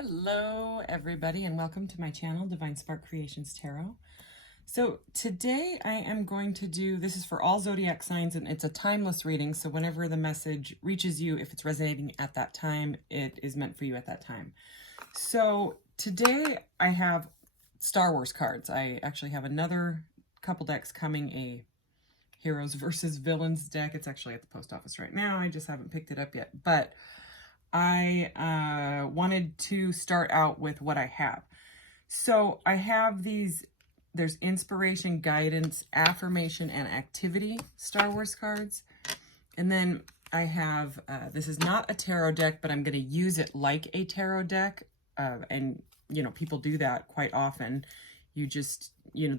Hello everybody and welcome to my channel, Divine Spark Creations Tarot. So today I am going to do, this is for all zodiac signs and it's a timeless reading, so whenever the message reaches you, if it's resonating at that time, it is meant for you at that time. So today I have Star Wars cards. I actually have another couple decks coming, a Heroes versus Villains deck. It's actually at the post office right now. I just haven't picked it up yet, but I wanted to start out with what I have. So I have these, there's inspiration, guidance, affirmation, and activity Star Wars cards. And then I have, this is not a tarot deck, but I'm going to use it like a tarot deck. And, you know, people do that quite often. You just, you know,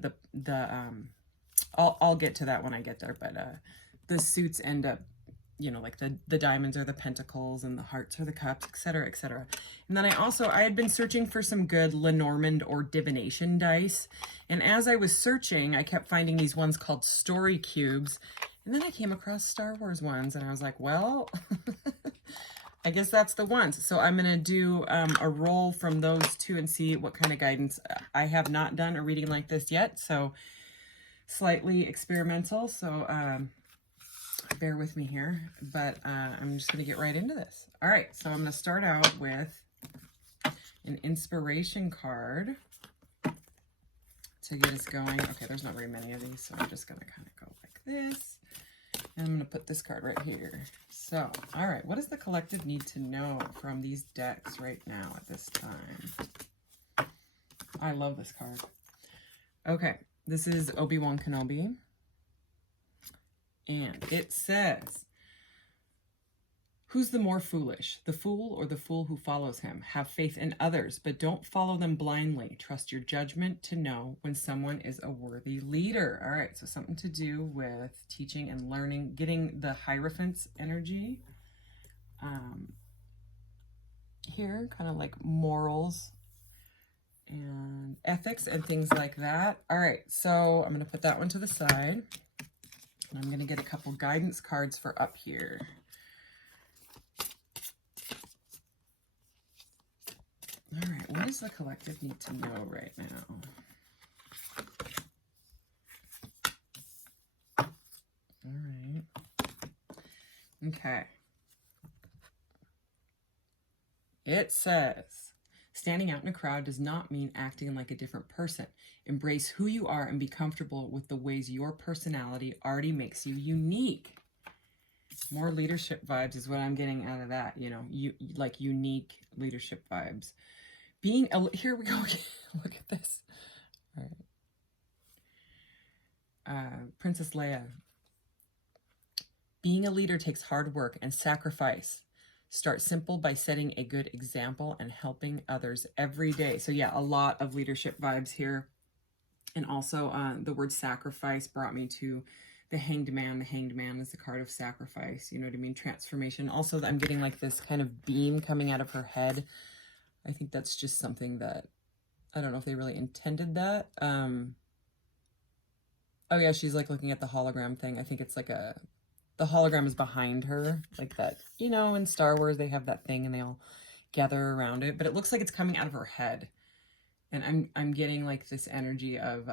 I'll get to that when I get there, but the suits end up, you know, like the diamonds are the pentacles and the hearts are the cups, etc., etc. And then I had been searching for some good Lenormand or divination dice. And as I was searching, I kept finding these ones called story cubes. And then I came across Star Wars ones and I was like, well, I guess that's the ones. So I'm going to do a roll from those two and see what kind of guidance. I have not done a reading like this yet, so slightly experimental. So, bear with me here, but I'm just going to get right into this. All right, so I'm going to start out with an inspiration card to get us going. Okay, there's not very many of these, so I'm just going to kind of go like this. And I'm going to put this card right here. So, all right, what does the collective need to know from these decks right now at this time? I love this card. Okay, this is Obi-Wan Kenobi. And it says, who's the more foolish, the fool or the fool who follows him? Have faith in others, but don't follow them blindly. Trust your judgment to know when someone is a worthy leader. All right, so something to do with teaching and learning, getting the Hierophant's energy here, kind of like morals and ethics and things like that. All right, so I'm going to put that one to the side. And I'm going to get a couple guidance cards for up here. All right, what does the collective need to know right now? All right. Okay. It says, standing out in a crowd does not mean acting like a different person. Embrace who you are and be comfortable with the ways your personality already makes you unique. More leadership vibes is what I'm getting out of that, you know, like unique leadership vibes. Here we go. Look at this. All right. Princess Leia. Being a leader takes hard work and sacrifice. Start simple by setting a good example and helping others every day. So yeah, a lot of leadership vibes here. And also the word sacrifice brought me to the Hanged Man. The Hanged Man is the card of sacrifice. You know what I mean? Transformation. Also, I'm getting like this kind of beam coming out of her head. I think that's just something that, I don't know if they really intended that. Oh yeah, she's like looking at the hologram thing. I think it's like the hologram is behind her, like that, you know, in Star Wars, they have that thing and they all gather around it, but it looks like it's coming out of her head. And I'm getting like this energy of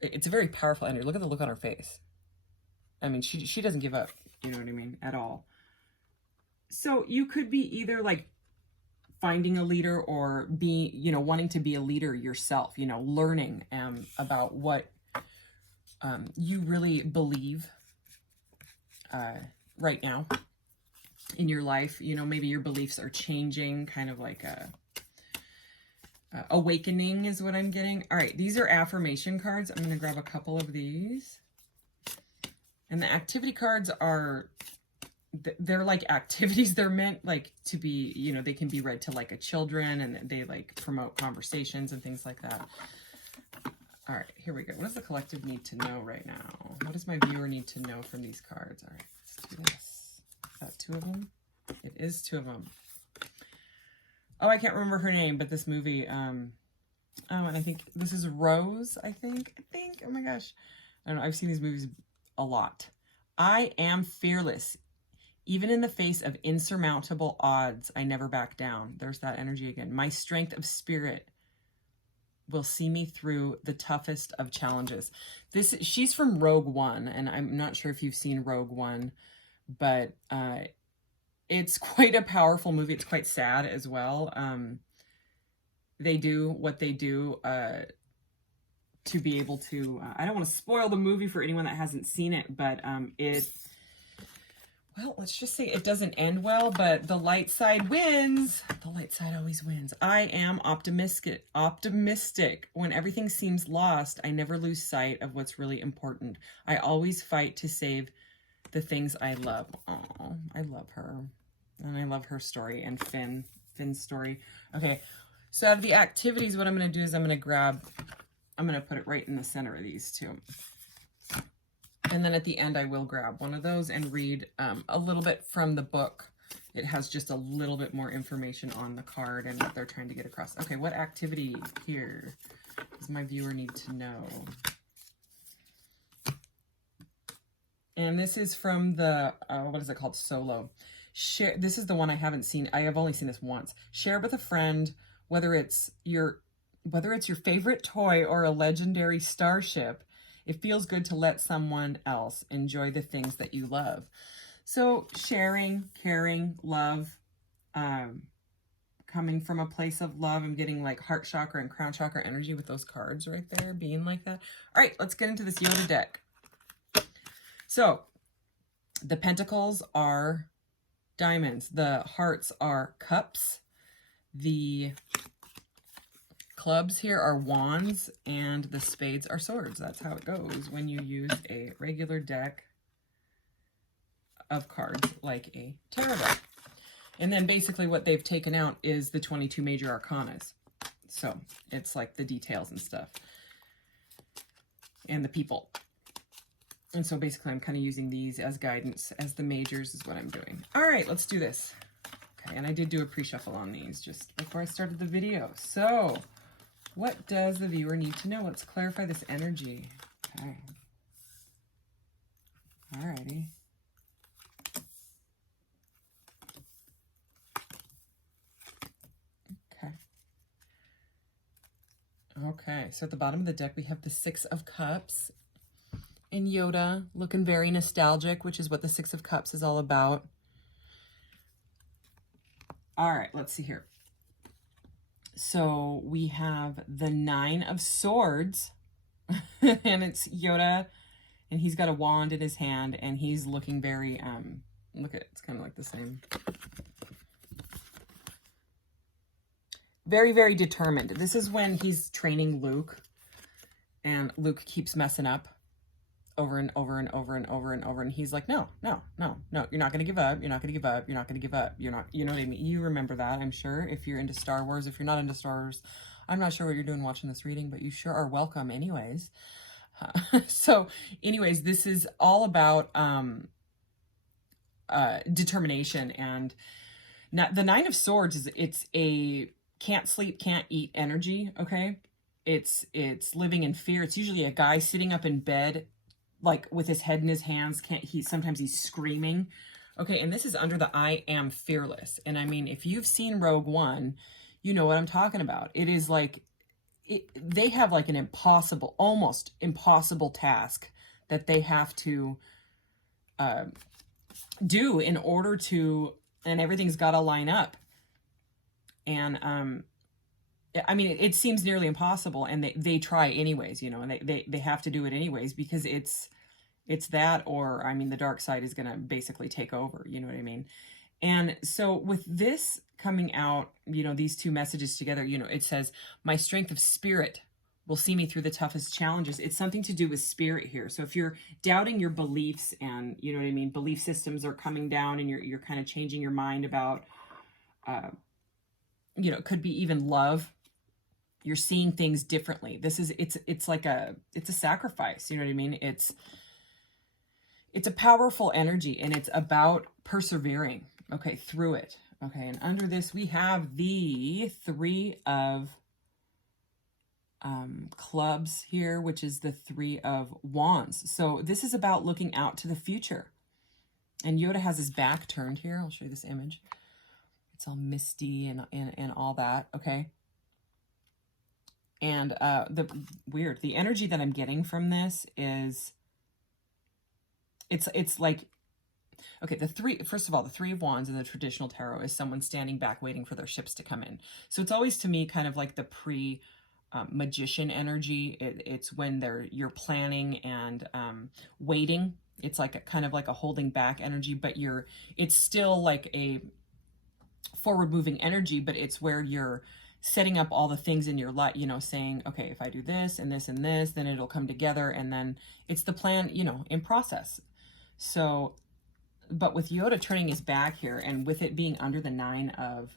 it's a very powerful energy. Look at the look on her face. I mean, she doesn't give up, you know what I mean, at all. So you could be either like finding a leader or you know, wanting to be a leader yourself, you know, learning about what you really believe right now in your life. You know, maybe your beliefs are changing, kind of like awakening is what I'm getting. All right, these are affirmation cards. I'm going to grab a couple of these. And the activity cards are, they're like activities. They're meant like to be, you know, they can be read to like a children and they like promote conversations and things like that. All right, here we go. What does the collective need to know right now? What does my viewer need to know from these cards? All right, let's do this. Is that two of them? It is two of them. Oh, I can't remember her name, but this movie, and I think this is Rose, I think. Oh my gosh. I don't know, I've seen these movies a lot. I am fearless. Even in the face of insurmountable odds, I never back down. There's that energy again. My strength of spirit will see me through the toughest of challenges. She's from Rogue One, and I'm not sure if you've seen Rogue One, but it's quite a powerful movie. It's quite sad as well. They do what they do to be able to, I don't want to spoil the movie for anyone that hasn't seen it, but well, let's just say it doesn't end well, but the light side wins. The light side always wins. I am optimistic. When everything seems lost, I never lose sight of what's really important. I always fight to save the things I love. Oh, I love her. And I love her story and Finn's story. Okay, so out of the activities, what I'm going to do is I'm going to put it right in the center of these two. And then at the end, I will grab one of those and read a little bit from the book. It has just a little bit more information on the card and what they're trying to get across. Okay, what activity here does my viewer need to know? And this is from the, what is it called? Solo. Share. This is the one I haven't seen. I have only seen this once. Share with a friend, whether it's your favorite toy or a legendary starship. It feels good to let someone else enjoy the things that you love. So sharing, caring, love, coming from a place of love. I'm getting like heart chakra and crown chakra energy with those cards right there, being like that. All right, let's get into this Yoda deck. So the pentacles are diamonds. The hearts are cups. The clubs here are wands, and the spades are swords. That's how it goes when you use a regular deck of cards like a tarot deck. And then basically what they've taken out is the 22 major arcanas. So it's like the details and stuff. And the people. And so basically I'm kind of using these as guidance, as the majors is what I'm doing. All right, let's do this. Okay, and I did do a pre-shuffle on these just before I started the video. So what does the viewer need to know? Let's clarify this energy. Okay. Alrighty. Okay. Okay, so at the bottom of the deck, we have the Six of Cups. And Yoda, looking very nostalgic, which is what the Six of Cups is all about. All right, let's see here. So we have the Nine of Swords, and it's Yoda, and he's got a wand in his hand, and he's looking very, look at it, it's kind of like the same. Very, very determined. This is when he's training Luke, and Luke keeps messing up over and over and over and over and over, and he's like, no, no, no, no, you're not going to give up, you're not going to give up, you're not going to give up, you're not, you know what I mean? You remember that, I'm sure, if you're into Star Wars. If you're not into Star Wars, I'm not sure what you're doing watching this reading, but you sure are welcome anyways. So anyways, this is all about determination. And the Nine of Swords it's a can't sleep, can't eat energy, okay? It's living in fear. It's usually a guy sitting up in bed, like with his head in his hands. Sometimes he's screaming. Okay, and this is under the I am fearless. And I mean, if you've seen Rogue One, you know what I'm talking about. It is like, they have like an impossible, almost impossible task that they have to do in order to, and everything's got to line up. And I mean, it seems nearly impossible, and they try anyways, you know, and they have to do it anyways, because it's that, or, I mean, the dark side is going to basically take over, you know what I mean? And so with this coming out, you know, these two messages together, you know, it says, my strength of spirit will see me through the toughest challenges. It's something to do with spirit here. So if you're doubting your beliefs, and, you know what I mean, belief systems are coming down, and you're kind of changing your mind about, you know, it could be even love. You're seeing things differently. It's like it's a sacrifice. You know what I mean? It's a powerful energy, and it's about persevering, okay, through it. Okay, and under this, we have the Three of Clubs here, which is the Three of Wands. So this is about looking out to the future. And Yoda has his back turned here. I'll show you this image. It's all misty and all that, okay? And the energy that I'm getting from this is, it's like, okay, first of all, the Three of Wands in the traditional tarot is someone standing back waiting for their ships to come in. So it's always, to me, kind of like the magician energy. It's when you're planning and waiting. It's like kind of like a holding back energy, but it's still like a forward moving energy, but it's where you're setting up all the things in your life, you know, saying, okay, if I do this and this and this, then it'll come together. And then it's the plan, you know, in process. So, but with Yoda turning his back here and with it being under the Nine of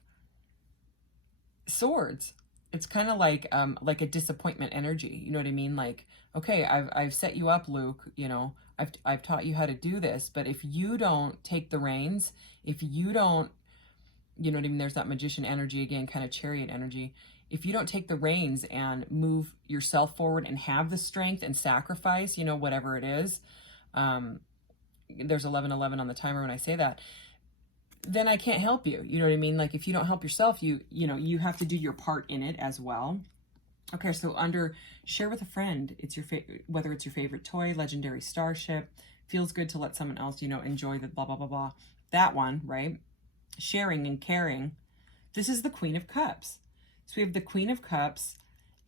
Swords, it's kind of like a disappointment energy. You know what I mean? Like, okay, I've set you up, Luke, you know, I've taught you how to do this, but if you don't take the reins, if you don't, you know what I mean? There's that magician energy again, kind of chariot energy. If you don't take the reins and move yourself forward and have the strength and sacrifice, you know, whatever it is, there's 11:11 on the timer when I say that, then I can't help you. You know what I mean? Like if you don't help yourself, you know, you have to do your part in it as well. Okay, so under share with a friend, it's your favorite, whether it's your favorite toy, legendary starship, feels good to let someone else, you know, enjoy the blah, blah, blah, blah. That one, right? Sharing and caring. This is the Queen of Cups. So we have the Queen of Cups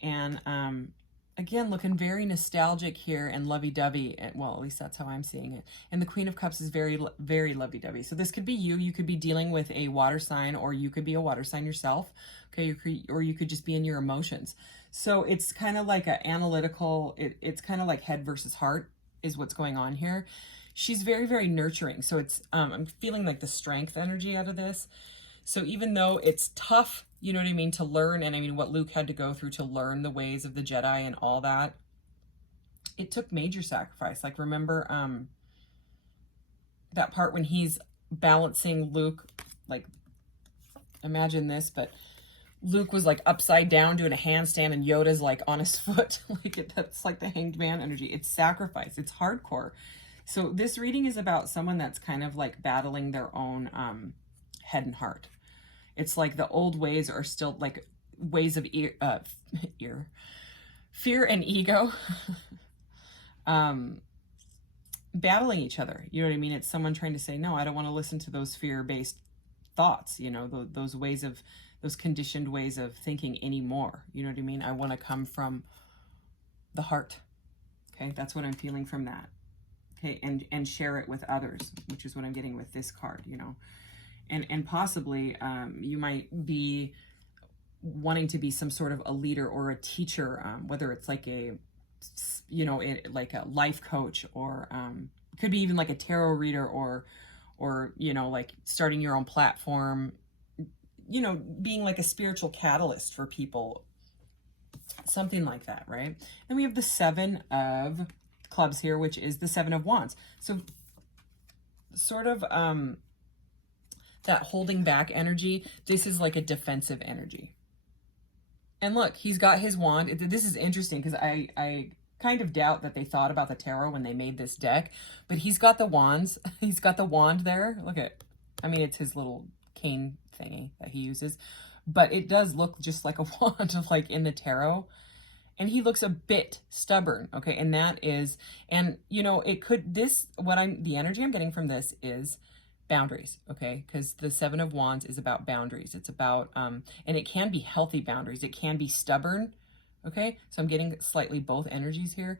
and again, looking very nostalgic here and lovey-dovey. Well, at least that's how I'm seeing it. And the Queen of Cups is very, very lovey-dovey. So this could be you. You could be dealing with a water sign, or you could be a water sign yourself. Okay, or you could just be in your emotions. So it's kind of like an analytical, it's kind of like head versus heart is what's going on here. She's very, very nurturing. So it's, I'm feeling like the strength energy out of this. So even though it's tough, you know what I mean, to learn, and I mean what Luke had to go through to learn the ways of the Jedi and all that, it took major sacrifice. Like remember that part when he's balancing Luke, like imagine this, but Luke was like upside down doing a handstand and Yoda's like on his foot. That's like the Hanged Man energy. It's sacrifice. It's hardcore. So this reading is about someone that's kind of like battling their own head and heart. It's like the old ways are still like ways of fear and ego battling each other. You know what I mean? It's someone trying to say, no, I don't want to listen to those fear-based thoughts, you know, those conditioned ways of thinking anymore. You know what I mean? I want to come from the heart. Okay, that's what I'm feeling from that. Okay, and share it with others, which is what I'm getting with this card, you know. And possibly you might be wanting to be some sort of a leader or a teacher, whether it's like a, you know, like a life coach, or could be even like a tarot reader, or you know, like starting your own platform, you know, being like a spiritual catalyst for people, something like that, right? Then we have the Seven of Clubs here, which is the Seven of Wands. So sort of that holding back energy. This is like a defensive energy. And look, he's got his wand. This is interesting because I kind of doubt that they thought about the tarot when they made this deck, but he's got the wands. He's got the wand there. Look at, I mean, it's his little cane thingy that he uses, but it does look just like a wand of like in the tarot. And he looks a bit stubborn. Okay. And that is, and you know, it could, the energy I'm getting from this is boundaries, okay? Because the Seven of Wands is about boundaries. It's about, and it can be healthy boundaries. It can be stubborn, okay? So I'm getting slightly both energies here.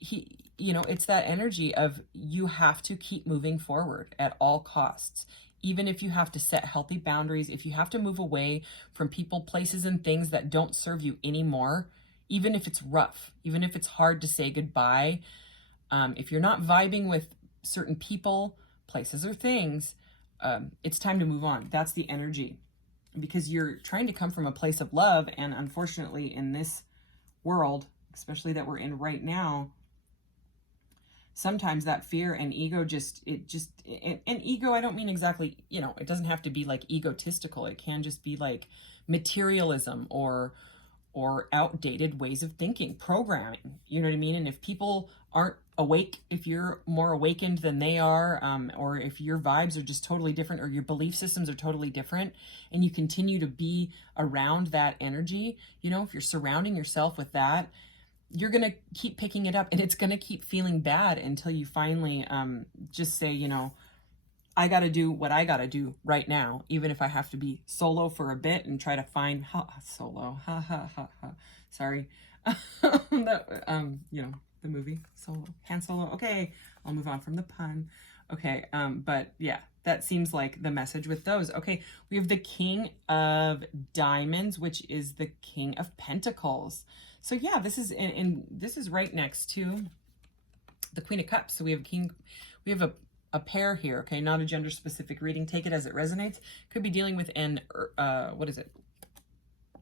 You know, it's that energy of you have to keep moving forward at all costs. Even if you have to set healthy boundaries, if you have to move away from people, places, and things that don't serve you anymore, even if it's rough, even if it's hard to say goodbye, if you're not vibing with certain people, places, or things, it's time to move on. That's the energy, because you're trying to come from a place of love, and unfortunately in this world, especially that we're in right now, sometimes that fear and ego and ego, I don't mean exactly, you know, it doesn't have to be like egotistical. It can just be like materialism or outdated ways of thinking, programming, you know what I mean? And if people aren't awake, if you're more awakened than they are, or if your vibes are just totally different, or your belief systems are totally different, and you continue to be around that energy, you know, if you're surrounding yourself with that, you're going to keep picking it up, and it's going to keep feeling bad until you finally just say, you know, I got to do what I got to do right now, even if I have to be solo for a bit and try to find solo. Sorry. You know, the movie Solo, Han Solo. Okay, I'll move on from the pun. Okay, but yeah, that seems like the message with those. Okay, we have the King of Diamonds, which is the King of Pentacles. So yeah, this is this is right next to the Queen of Cups. So we have a pair here. Okay, not a gender specific reading. Take it as it resonates. Could be dealing with an what is it?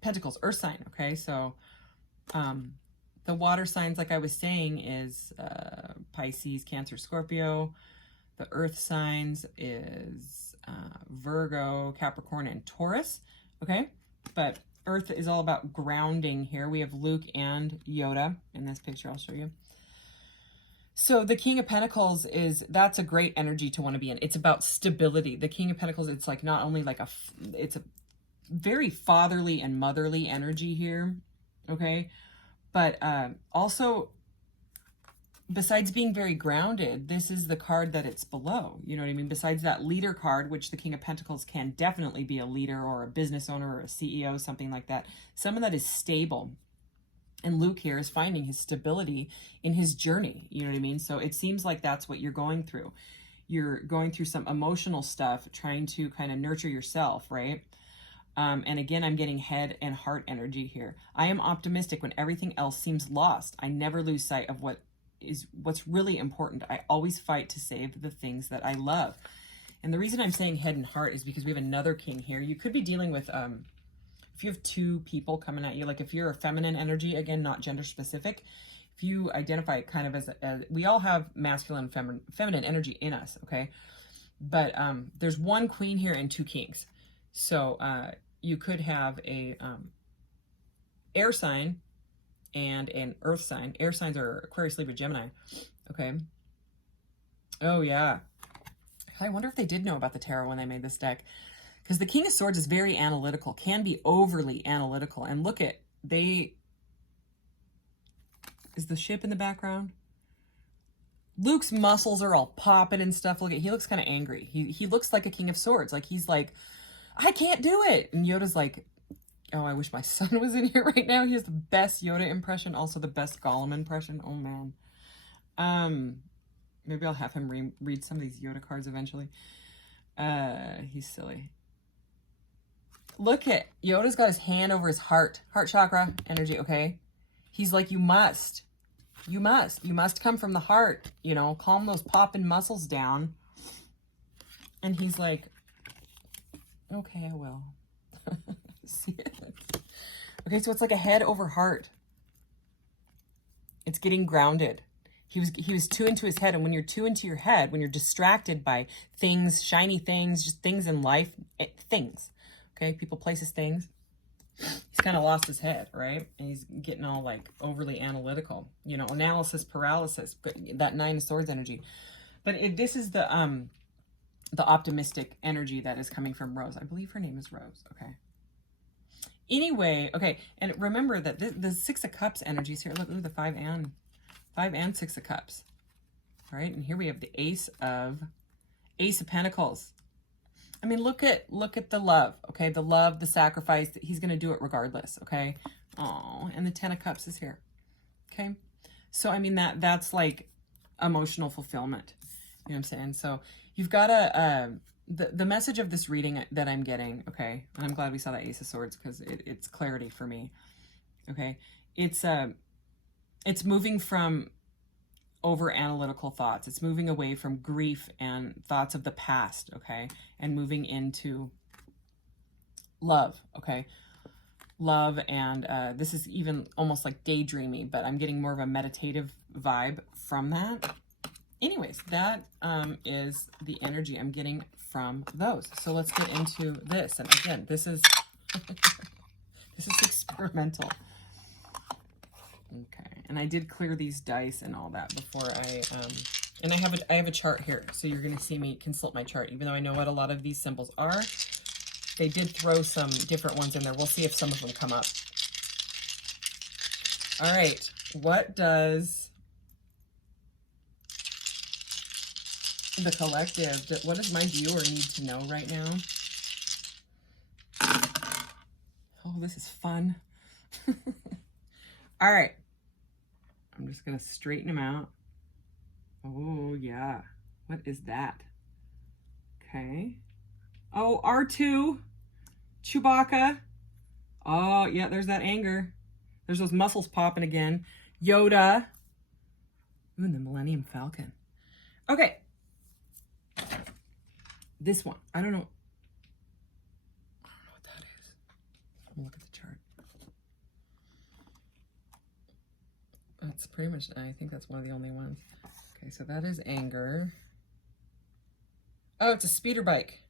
Pentacles, Earth sign. Okay, so the water signs, like I was saying, is Pisces, Cancer, Scorpio. The earth signs is Virgo, Capricorn, and Taurus. Okay, but earth is all about grounding here. We have Luke and Yoda in this picture. I'll show you. So the King of Pentacles that's a great energy to want to be in. It's about stability. The King of Pentacles, it's like not only like it's a very fatherly and motherly energy here. Okay. But also, besides being very grounded, this is the card that it's below. You know what I mean? Besides that leader card, which the King of Pentacles can definitely be a leader or a business owner or a CEO, something like that. Someone that is stable. And Luke here is finding his stability in his journey. You know what I mean? So it seems like that's what you're going through. You're going through some emotional stuff, trying to kind of nurture yourself, right? And again, I'm getting head and heart energy here. I am optimistic when everything else seems lost. I never lose sight of what's really important. I always fight to save the things that I love. And the reason I'm saying head and heart is because we have another king here. You could be dealing with, if you have two people coming at you, like if you're a feminine energy, again, not gender specific, if you identify it kind of as we all have masculine and feminine energy in us, okay? But there's one queen here and two kings. So you could have a air sign and an earth sign. Air signs are Aquarius, Libra, Gemini. Okay. Oh, yeah. I wonder if they did know about the tarot when they made this deck. Because the King of Swords is very analytical, can be overly analytical. And look at, is the ship in the background? Luke's muscles are all popping and stuff. Look at, he looks kind of angry. He looks like a King of Swords. Like he's like, I can't do it. And Yoda's like, oh, I wish my son was in here right now. He has the best Yoda impression, also the best Gollum impression. Oh, man. Maybe I'll have him read some of these Yoda cards eventually. He's silly. Look at, Yoda's got his hand over his heart chakra energy, okay? He's like, you must come from the heart, you know, calm those popping muscles down. And he's like, okay, I will. See it? Okay, so it's like a head over heart. It's getting grounded. He was too into his head, and when you're too into your head, when you're distracted by things, shiny things, just things in life, things, okay, people, places, things, he's kind of lost his head, right? And he's getting all like overly analytical, you know, analysis paralysis, but that Nine of Swords energy. But this is the optimistic energy that is coming from Rose. I believe her name is Rose. Okay. Anyway, okay, and remember that the Six of Cups energies here. Look at the five and Six of Cups. All right, and here we have the Ace of Pentacles. I mean, look at the love, okay? The love, the sacrifice. He's going to do it regardless, okay? Oh, and the Ten of Cups is here, okay? So, I mean, that's like emotional fulfillment. You know what I'm saying? So, you've got the message of this reading that I'm getting, okay? And I'm glad we saw that Ace of Swords because it's clarity for me, okay? It's moving from over analytical thoughts. It's moving away from grief and thoughts of the past, okay? And moving into love, okay? Love, and this is even almost like daydreamy, but I'm getting more of a meditative vibe from that. Anyways, that is the energy I'm getting from those. So let's get into this. And again, this is this is experimental. Okay, and I did clear these dice and all that before and I have a chart here, so you're going to see me consult my chart. Even though I know what a lot of these symbols are, they did throw some different ones in there. We'll see if some of them come up. All right, what does the collective, what does my viewer need to know right now? Oh, this is fun. All right. I'm just going to straighten them out. Oh, yeah. What is that? Okay. Oh, R2. Chewbacca. Oh, yeah, there's that anger. There's those muscles popping again. Yoda. Ooh, and the Millennium Falcon. Okay. This one. I don't know what that is. Let me look at the chart. That's pretty much, I think that's one of the only ones. Okay, so that is anger. Oh, it's a speeder bike.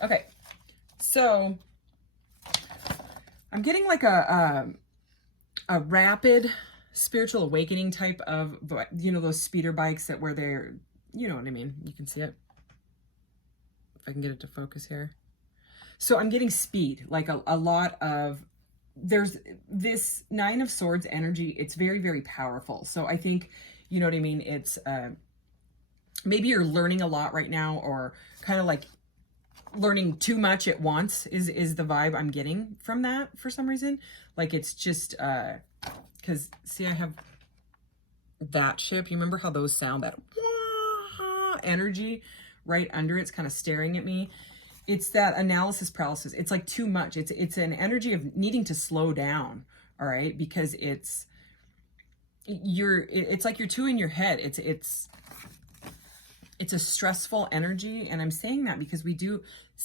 Okay, so I'm getting like a rapid spiritual awakening type of, you know, those speeder bikes that where they're, you know what I mean? You can see it. If I can get it to focus here. So I'm getting speed, like a lot of, there's this Nine of Swords energy. It's very, very powerful. So I think, you know what I mean? It's, maybe you're learning a lot right now, or kind of like learning too much at once is the vibe I'm getting from that for some reason. Like it's just, cause see, I have that ship. You remember how those sound, that energy right under it's kind of staring at me. It's that analysis paralysis. It's like too much. It's an energy of needing to slow down. All right. Because it's like you're too in your head. It's a stressful energy. And I'm saying that because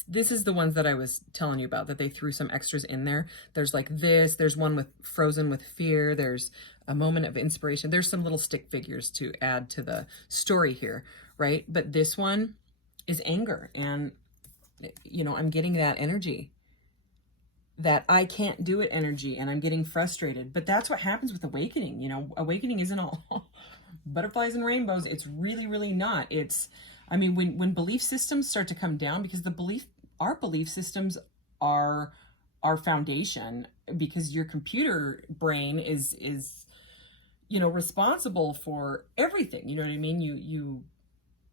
this is the ones that I was telling you about, that they threw some extras in there. There's like this, there's one with Frozen with Fear. There's a moment of inspiration. There's some little stick figures to add to the story here. Right. But this one is anger, and you know, I'm getting that energy, that I can't do it energy, and I'm getting frustrated. But that's what happens with awakening. You know, awakening isn't all butterflies and rainbows. It's really, really not. It's, I mean, when belief systems start to come down, because our belief systems are our foundation, because your computer brain is, you know, responsible for everything. You know what I mean?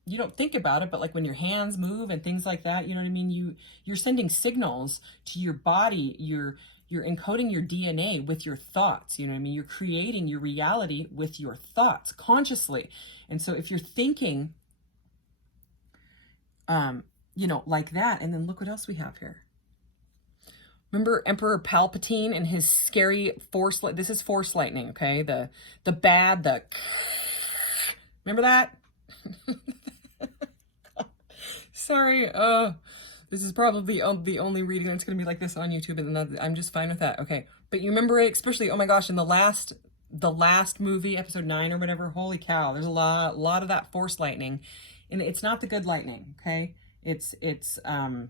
You don't think about it, but like when your hands move and things like that, you know what I mean? You're sending signals to your body. You're encoding your DNA with your thoughts. You know what I mean? You're creating your reality with your thoughts consciously. And so if you're thinking, you know, like that, and then look what else we have here. Remember Emperor Palpatine and his scary force? This is force lightning. Okay. The remember that? Sorry, this is probably the only reading that's going to be like this on YouTube, and I'm just fine with that. Okay, but you remember it, especially, oh my gosh, in the last movie, episode 9 or whatever, holy cow, there's a lot of that force lightning, and it's not the good lightning, okay? It's and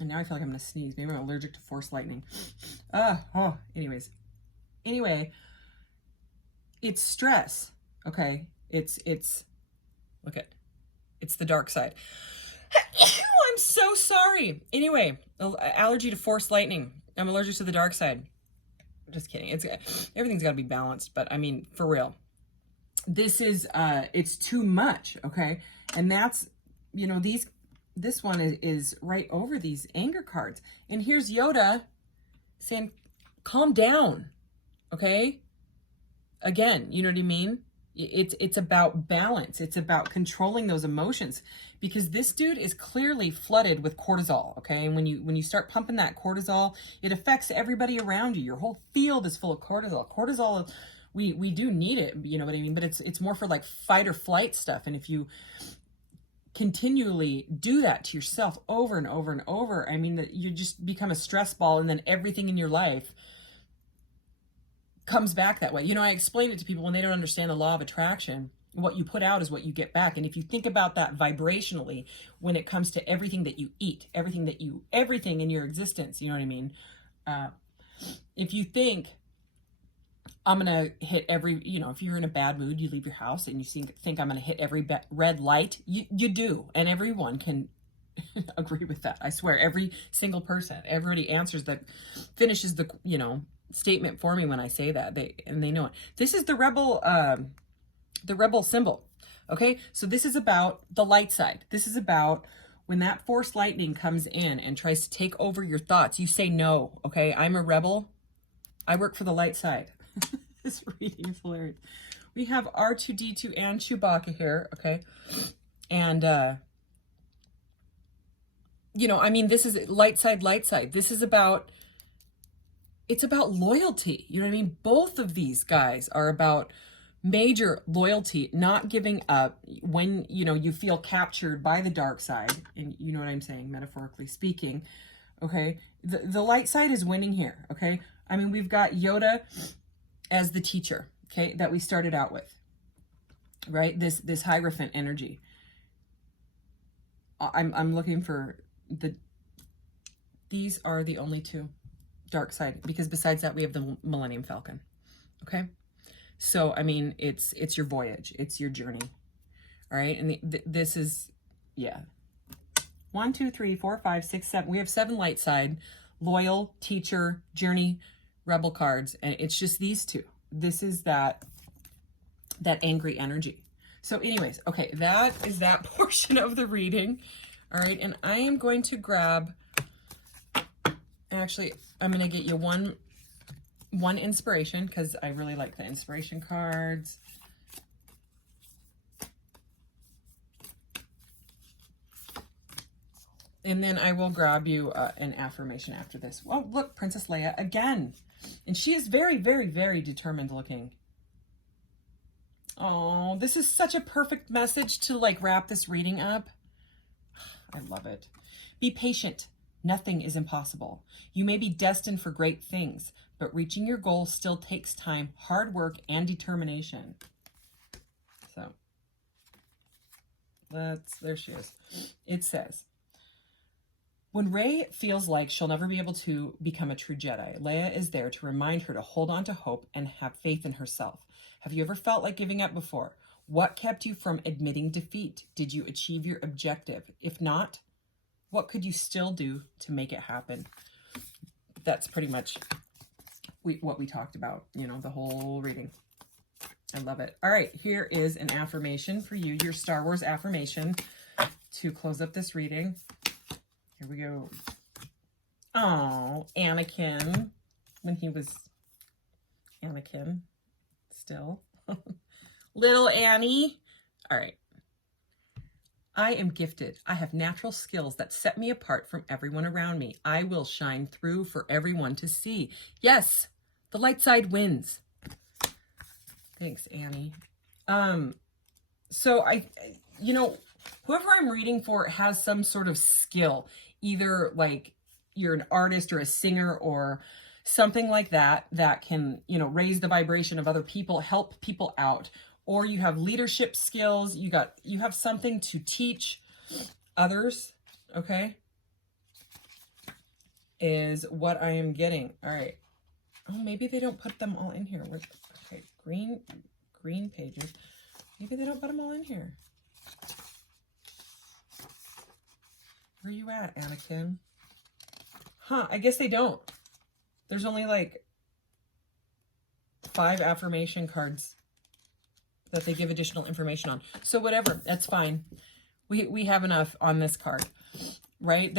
now I feel like I'm going to sneeze. Maybe I'm allergic to force lightning. Anyway, it's stress, okay? It's look at, it's the dark side. I'm so sorry. Anyway, allergy to force lightning. I'm allergic to the dark side. Just kidding. Everything's got to be balanced, but I mean, for real. This is it's too much, okay? And that's, you know, this one is right over these anger cards. And here's Yoda saying, "Calm down." Okay? Again, you know what I mean? It's about balance. It's about controlling those emotions, because this dude is clearly flooded with cortisol, okay? And when you start pumping that cortisol, it affects everybody around you. Your whole field is full of cortisol. Cortisol, we do need it, you know what I mean? But it's more for like fight or flight stuff. And if you continually do that to yourself over and over and over, I mean, that you just become a stress ball, and then everything in your life comes back that way. You know, I explain it to people when they don't understand the law of attraction. What you put out is what you get back. And if you think about that vibrationally, when it comes to everything that you eat, everything in your existence, you know what I mean? If you think I'm going to hit every, you know, if you're in a bad mood, you leave your house and you think I'm going to hit every red light. You do. And everyone can agree with that. I swear, every single person, everybody answers that, finishes the, you know, statement for me when I say that. They know it. This is the rebel symbol. Okay. So this is about the light side. This is about when that force lightning comes in and tries to take over your thoughts, you say no. Okay. I'm a rebel. I work for the light side. This reading is hilarious. We have R2-D2 and Chewbacca here. Okay. And, you know, I mean, this is light side, light side. This is about, it's about loyalty. You know what I mean? Both of these guys are about major loyalty, not giving up when, you know, you feel captured by the dark side. And you know what I'm saying, metaphorically speaking. Okay. The light side is winning here. Okay. I mean, we've got Yoda as the teacher, okay, that we started out with, right? This Hierophant energy. I'm looking for these are the only two dark side, because besides that we have the Millennium Falcon. Okay. So, I mean, it's your voyage, it's your journey. All right. And this is, yeah. 1, 2, 3, 4, 5, 6, 7. We have 7 light side, loyal, teacher, journey, rebel cards. And it's just these two. This is that angry energy. So anyways, okay, that is that portion of the reading. All right. And I am going to grab, actually, I'm going to get you one inspiration, because I really like the inspiration cards. And then I will grab you an affirmation after this. Well, look, Princess Leia again. And she is very, very, very determined looking. Oh, this is such a perfect message to like wrap this reading up. I love it. Be patient. Nothing is impossible. You may be destined for great things, but reaching your goal still takes time, hard work, and determination. So, there she is. It says, when Rey feels like she'll never be able to become a true Jedi, Leia is there to remind her to hold on to hope and have faith in herself. Have you ever felt like giving up before? What kept you from admitting defeat? Did you achieve your objective? If not, what could you still do to make it happen? That's pretty much what we talked about, you know, the whole reading. I love it. All right, here is an affirmation for you, your Star Wars affirmation to close up this reading. Here we go. Oh, Anakin, when he was Anakin still. Little Annie. All right. I am gifted. I have natural skills that set me apart from everyone around me. I will shine through for everyone to see. Yes, the light side wins. Thanks, Annie. So you know, whoever I'm reading for has some sort of skill. Either like you're an artist or a singer or something like that, that can, you know, raise the vibration of other people, help people out. Or you have leadership skills. You have something to teach others. Okay. Is what I am getting. All right. Oh, maybe they don't put them all in here. Okay. Green pages. Maybe they don't put them all in here. Where are you at, Anakin? Huh, I guess they don't. There's only like 5 affirmation cards that they give additional information on. So whatever, that's fine. We have enough on this card, right?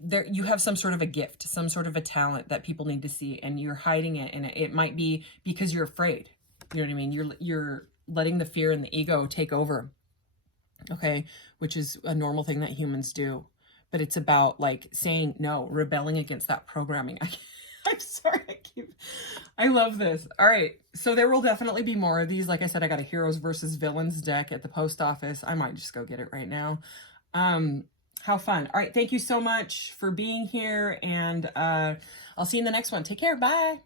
There you have some sort of a gift, some sort of a talent that people need to see, and you're hiding it, and it might be because you're afraid. You know what I mean? You're letting the fear and the ego take over. Okay, which is a normal thing that humans do. But it's about like saying no, rebelling against that programming. I'm sorry, I love this. All right, so there will definitely be more of these. Like I said, I got a Heroes versus Villains deck at the post office. I might just go get it right now. How fun. All right, thank you so much for being here, and I'll see you in the next one. Take care, bye.